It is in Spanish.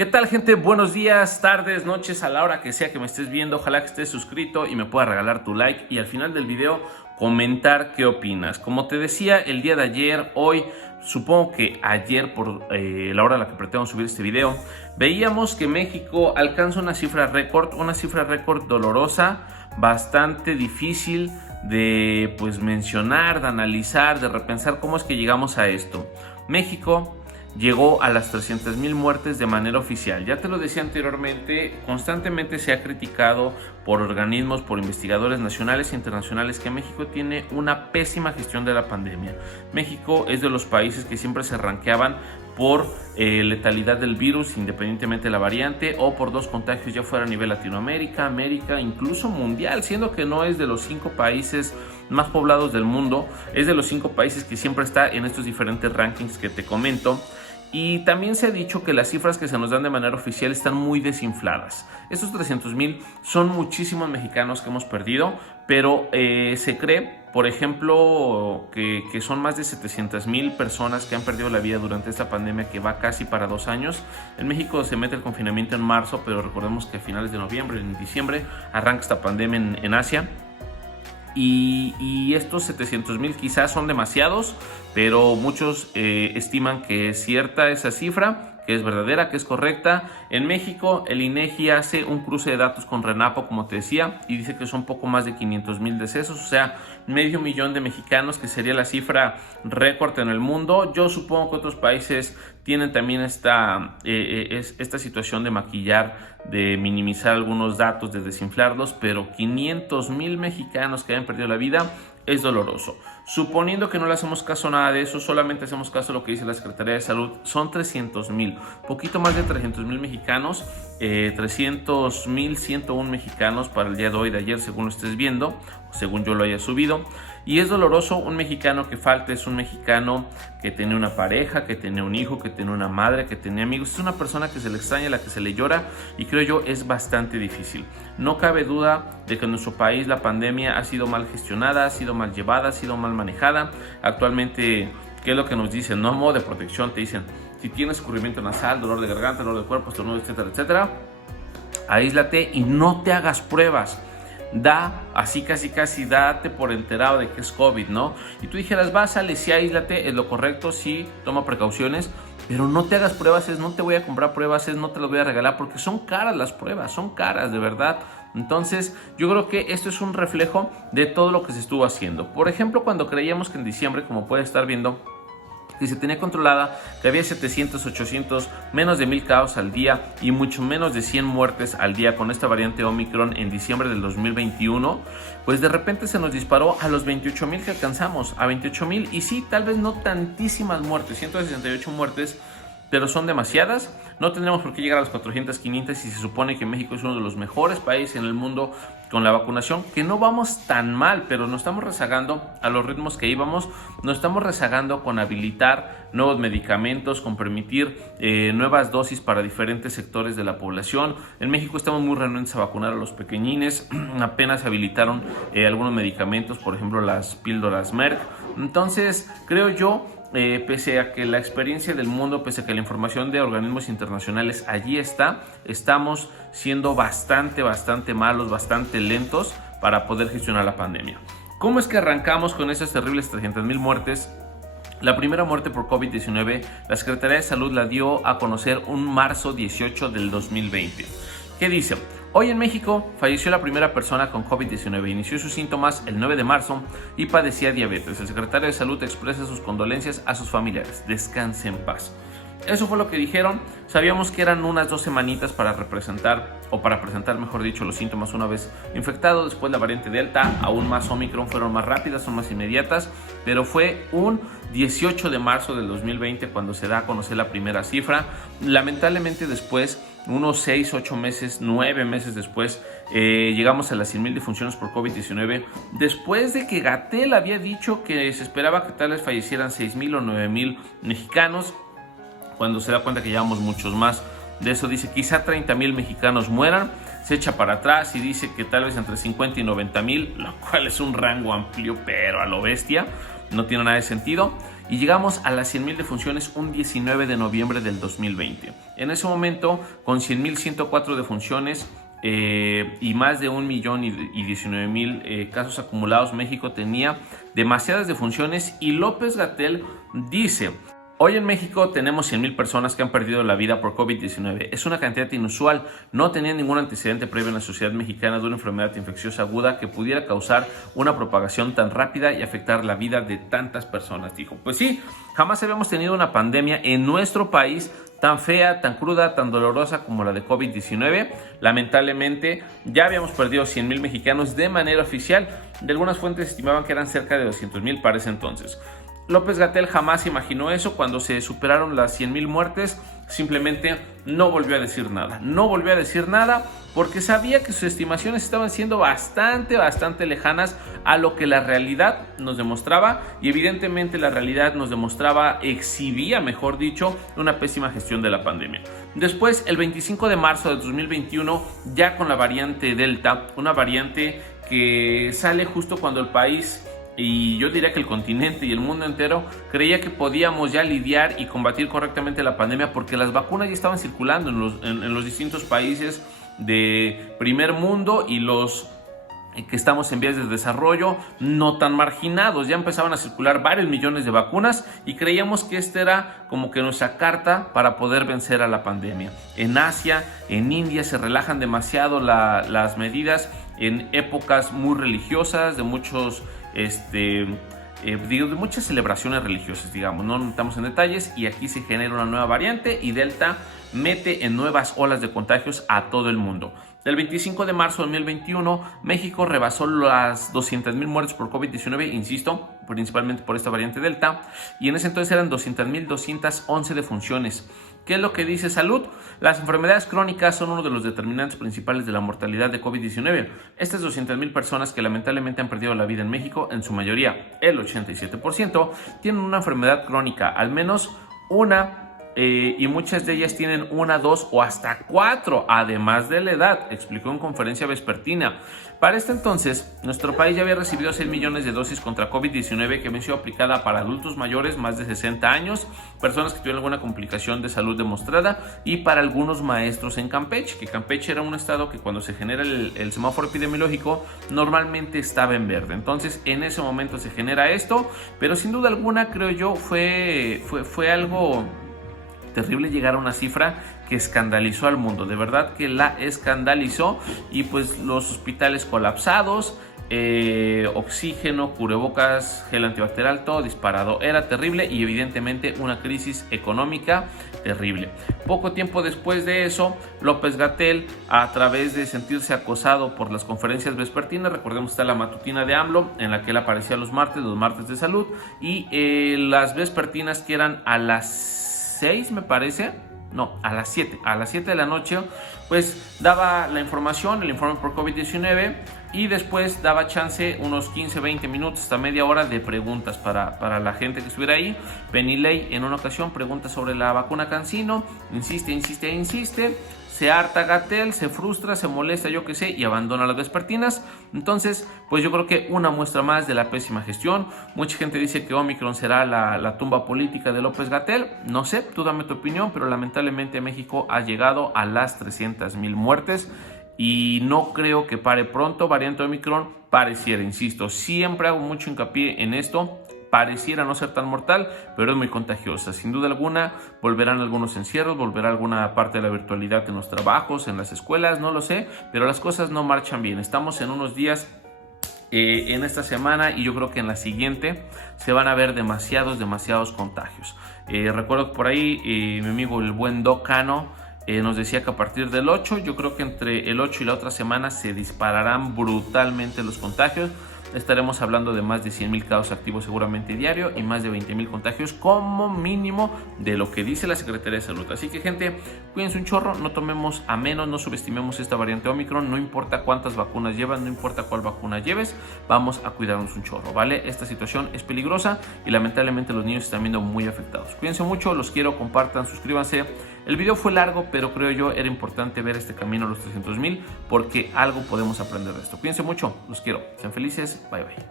¿Qué tal, gente? Buenos días, tardes, noches, a la hora que sea que me estés viendo. Ojalá que estés suscrito y me puedas regalar tu like y al final del video comentar qué opinas. Como te decía el día de ayer, hoy, supongo que ayer por la hora a la que pretendo subir este video, veíamos que México alcanza una cifra récord dolorosa, bastante difícil de mencionar, de analizar, de repensar cómo es que llegamos a esto. México llegó a las 300,000 muertes de manera oficial. Ya te lo decía anteriormente, constantemente se ha criticado por organismos, por investigadores nacionales e internacionales que México tiene una pésima gestión de la pandemia. México es de los países que siempre se rankeaban por letalidad del virus, independientemente de la variante, o por 2 contagios, ya fuera a nivel Latinoamérica, América, incluso mundial, siendo que no es de los 5 países más poblados del mundo, es de los 5 países que siempre está en estos diferentes rankings que te comento. Y también se ha dicho que las cifras que se nos dan de manera oficial están muy desinfladas. Estos 300,000 son muchísimos mexicanos que hemos perdido, pero se cree, por ejemplo, que son más de 700,000 personas que han perdido la vida durante esta pandemia que va casi para 2 años. En México se mete el confinamiento en marzo, pero recordemos que a finales de noviembre, en diciembre, arranca esta pandemia en Asia. Y estos 700,000 quizás son demasiados, pero muchos estiman que es cierta esa cifra, que es verdadera, que es correcta. En México, el INEGI hace un cruce de datos con RENAPO, como te decía, y dice que son poco más de 500,000 decesos, o sea, 500,000 de mexicanos, que sería la cifra récord en el mundo. Yo supongo que otros países tienen también esta situación de maquillar, de minimizar algunos datos, de desinflarlos, pero 500,000 mexicanos que hayan perdido la vida es doloroso. Suponiendo que no le hacemos caso a nada de eso, solamente hacemos caso a lo que dice la Secretaría de Salud, son 300,000, poquito más de 300,000 mexicanos, 300,101 mexicanos para el día de hoy, de ayer, según lo estés viendo, según yo lo haya subido. Y es doloroso un mexicano que falte, es un mexicano que tiene una pareja, que tiene un hijo, que tiene una madre, que tiene amigos. Es una persona que se le extraña, a la que se le llora, y creo yo es bastante difícil. No cabe duda de que en nuestro país la pandemia ha sido mal gestionada, ha sido mal llevada, ha sido mal manejada. Actualmente, ¿qué es lo que nos dicen? No, modo de protección, te dicen, si tienes escurrimiento nasal, dolor de garganta, dolor de cuerpo, estornudo, etcétera, etcétera, aíslate y no te hagas pruebas. Así casi date por enterado de que es COVID, ¿no? Y tú dijeras, sale, sí, aíslate, es lo correcto, sí, toma precauciones, pero no te hagas pruebas, no te voy a comprar pruebas, no te las voy a regalar, porque son caras las pruebas, son caras, de verdad. Entonces, yo creo que esto es un reflejo de todo lo que se estuvo haciendo. Por ejemplo, cuando creíamos que en diciembre, como puedes estar viendo, que se tenía controlada, que había 700, 800, menos de 1,000 casos al día y mucho menos de 100 muertes al día con esta variante Omicron en diciembre del 2021, pues de repente se nos disparó a los 28,000 que alcanzamos, a 28,000, y sí, tal vez no tantísimas muertes, 168 muertes, pero son demasiadas. No tendremos por qué llegar a las 400, 500 y se supone que México es uno de los mejores países en el mundo con la vacunación, que no vamos tan mal, pero nos estamos rezagando a los ritmos que íbamos, nos estamos rezagando con habilitar nuevos medicamentos, con permitir nuevas dosis para diferentes sectores de la población. En México estamos muy renuentes a vacunar a los pequeñines, apenas habilitaron algunos medicamentos, por ejemplo las píldoras Merck. Entonces, creo yo, pese a que la experiencia del mundo, pese a que la información de organismos internacionales allí está, estamos siendo bastante malos, bastante lentos para poder gestionar la pandemia. ¿Cómo es que arrancamos con esas terribles 300,000 muertes? La primera muerte por COVID-19, la Secretaría de Salud la dio a conocer un marzo 18 del 2020. ¿Qué dice? Hoy en México falleció la primera persona con COVID-19. Inició sus síntomas el 9 de marzo y padecía diabetes. El secretario de Salud expresa sus condolencias a sus familiares. Descanse en paz. Eso fue lo que dijeron. Sabíamos que eran unas 2 semanitas para presentar, mejor dicho, los síntomas una vez infectado. Después la variante Delta, aún más Omicron, fueron más rápidas, son más inmediatas. Pero fue un 18 de marzo del 2020 cuando se da a conocer la primera cifra. Lamentablemente después, unos 6, 8 meses, 9 meses después, llegamos a las 100,000 defunciones por COVID-19, después de que Gatell había dicho que se esperaba que tal vez fallecieran 6,000 o 9,000 mexicanos, cuando se da cuenta que llevamos muchos más. De eso dice, quizá 30,000 mexicanos mueran, se echa para atrás y dice que tal vez entre 50 y 90,000, lo cual es un rango amplio, pero a lo bestia, no tiene nada de sentido. y llegamos a las 100,000 defunciones un 19 de noviembre del 2020. En ese momento, con 100,104 defunciones y más de 1,019,000 casos acumulados, México tenía demasiadas defunciones y López-Gatell dice: hoy en México tenemos 100,000 personas que han perdido la vida por COVID-19. Es una cantidad inusual. No tenía ningún antecedente previo en la sociedad mexicana de una enfermedad infecciosa aguda que pudiera causar una propagación tan rápida y afectar la vida de tantas personas, dijo. Pues sí, jamás habíamos tenido una pandemia en nuestro país tan fea, tan cruda, tan dolorosa como la de COVID-19. Lamentablemente, ya habíamos perdido 100,000 mexicanos de manera oficial. De algunas fuentes estimaban que eran cerca de 200,000 para ese entonces. López-Gatell jamás imaginó eso. Cuando se superaron las 100,000 muertes, simplemente no volvió a decir nada. No volvió a decir nada porque sabía que sus estimaciones estaban siendo bastante lejanas a lo que la realidad nos demostraba, y evidentemente la realidad nos demostraba, exhibía, mejor dicho, una pésima gestión de la pandemia. Después, el 25 de marzo de 2021, ya con la variante Delta, una variante que sale justo cuando el país, y yo diría que el continente y el mundo entero, creía que podíamos ya lidiar y combatir correctamente la pandemia porque las vacunas ya estaban circulando en los distintos países de primer mundo y los que estamos en vías de desarrollo no tan marginados. Ya empezaban a circular varios millones de vacunas y creíamos que esta era como que nuestra carta para poder vencer a la pandemia. En Asia, en India se relajan demasiado las medidas en épocas muy religiosas, de muchos de muchas celebraciones religiosas, digamos, no entramos en detalles, y aquí se genera una nueva variante y Delta mete en nuevas olas de contagios a todo el mundo. El 25 de marzo de 2021, México rebasó las 200,000 muertes por COVID-19, insisto, principalmente por esta variante Delta, y en ese entonces eran 200,211 defunciones. ¿Qué es lo que dice Salud? Las enfermedades crónicas son uno de los determinantes principales de la mortalidad de COVID-19. Estas 200,000 personas que lamentablemente han perdido la vida en México, en su mayoría, el 87%, tienen una enfermedad crónica, al menos una, y muchas de ellas tienen 1, 2 o hasta 4, además de la edad, explicó en conferencia vespertina. Para este entonces, nuestro país ya había recibido 6 millones de dosis contra COVID-19 que había sido aplicada para adultos mayores más de 60 años, personas que tuvieron alguna complicación de salud demostrada, y para algunos maestros en Campeche, que Campeche era un estado que cuando se genera el semáforo epidemiológico normalmente estaba en verde. Entonces, en ese momento se genera esto, pero sin duda alguna, creo yo, fue algo terrible llegar a una cifra que escandalizó al mundo, de verdad que la escandalizó, y pues los hospitales colapsados, oxígeno, cubrebocas, gel antibacterial, todo disparado, era terrible, y evidentemente una crisis económica terrible. Poco tiempo después de eso, López-Gatell, a través de sentirse acosado por las conferencias vespertinas, recordemos está la matutina de AMLO, en la que él aparecía los martes de salud, y las vespertinas, que eran a las 6, me parece, no, a las 7 de la noche, pues daba la información, el informe por COVID-19, y después daba chance unos 15, 20 minutos hasta media hora de preguntas para la gente que estuviera ahí. Penilei en una ocasión pregunta sobre la vacuna CanSino, insiste, se harta Gatell, se frustra, se molesta, yo qué sé, y abandona las vespertinas. Entonces, pues yo creo que una muestra más de la pésima gestión. Mucha gente dice que Omicron será la tumba política de López-Gatell. No sé, tú dame tu opinión, pero lamentablemente México ha llegado a las 300,000 muertes y no creo que pare pronto. Variante Omicron pareciera, insisto, siempre hago mucho hincapié en esto, pareciera no ser tan mortal, pero es muy contagiosa. Sin duda alguna, volverán algunos encierros, volverá alguna parte de la virtualidad en los trabajos, en las escuelas, no lo sé, pero las cosas no marchan bien. Estamos en unos días, en esta semana, y yo creo que en la siguiente se van a ver demasiados contagios. Recuerdo que por ahí mi amigo el buen Doc Cano nos decía que a partir del 8, yo creo que entre el 8 y la otra semana se dispararán brutalmente los contagios. Estaremos hablando de más de 100,000 casos activos seguramente diario y más de 20,000 contagios como mínimo, de lo que dice la Secretaría de Salud. Así que, gente, cuídense un chorro, no tomemos a menos, no subestimemos esta variante Omicron. No importa cuántas vacunas llevas, no importa cuál vacuna lleves, vamos a cuidarnos un chorro, ¿vale? Esta situación es peligrosa y lamentablemente los niños se están viendo muy afectados. Cuídense mucho, los quiero, compartan, suscríbanse. El video fue largo, pero creo yo era importante ver este camino a los 300,000 porque algo podemos aprender de esto. Cuídense mucho, los quiero, sean felices, bye bye.